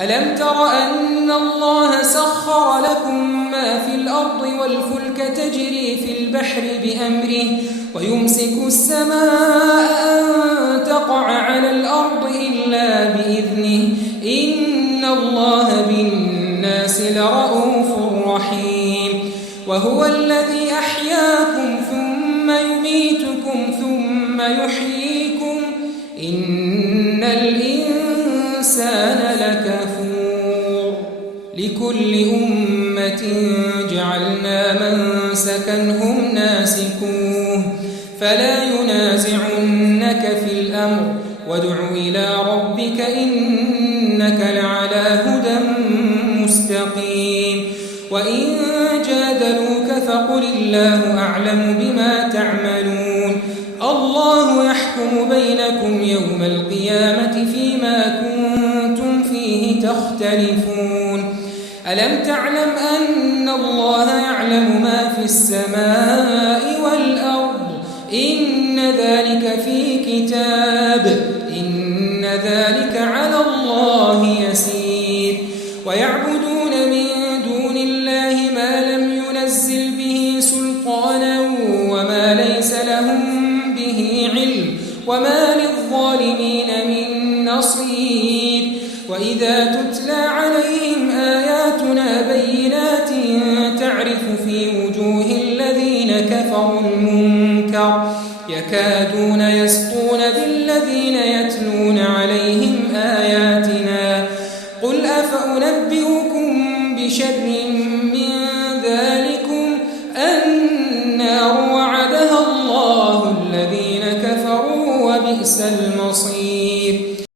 ألم تر أن الله سخر لكم ما في الأرض والفلك تجري في البحر بأمره ويمسك السماء أن تقع على الأرض إلا بإذنه إن الله بالناس لرءوف رحيم وهو الذي أحياكم ثم يميتكم ثم يحييكم إن الإنسان لكفور لكل أمة جعلنا منسكا هم ناسكوه فلا ينازعنك في الأمر وادع إلى ربك إنك لعلى هدى مستقيم وإن جادلوك فقل الله أعلم بما تعملون الله يحكم بينكم يوم القيامة فيما كنتم فيه تختلفون ألم تعلم أن الله يعلم ما في السماء والأرض إن ذلك في كتاب إن ذلك على الله يسير ويعبدون من دون الله ما لم ينزل به سلطانا وما ليس لهم به علم وما للظالمين من نصير وإذا تتلى عليهم آياتنا بينات تعرف في وجوه الذين كفروا المنكر يكادون يسطون بالذين يتلون عليهم آياتنا قل أفأنبئكم بشر من ذلكم النار وعدها الله الذين كفروا وبئس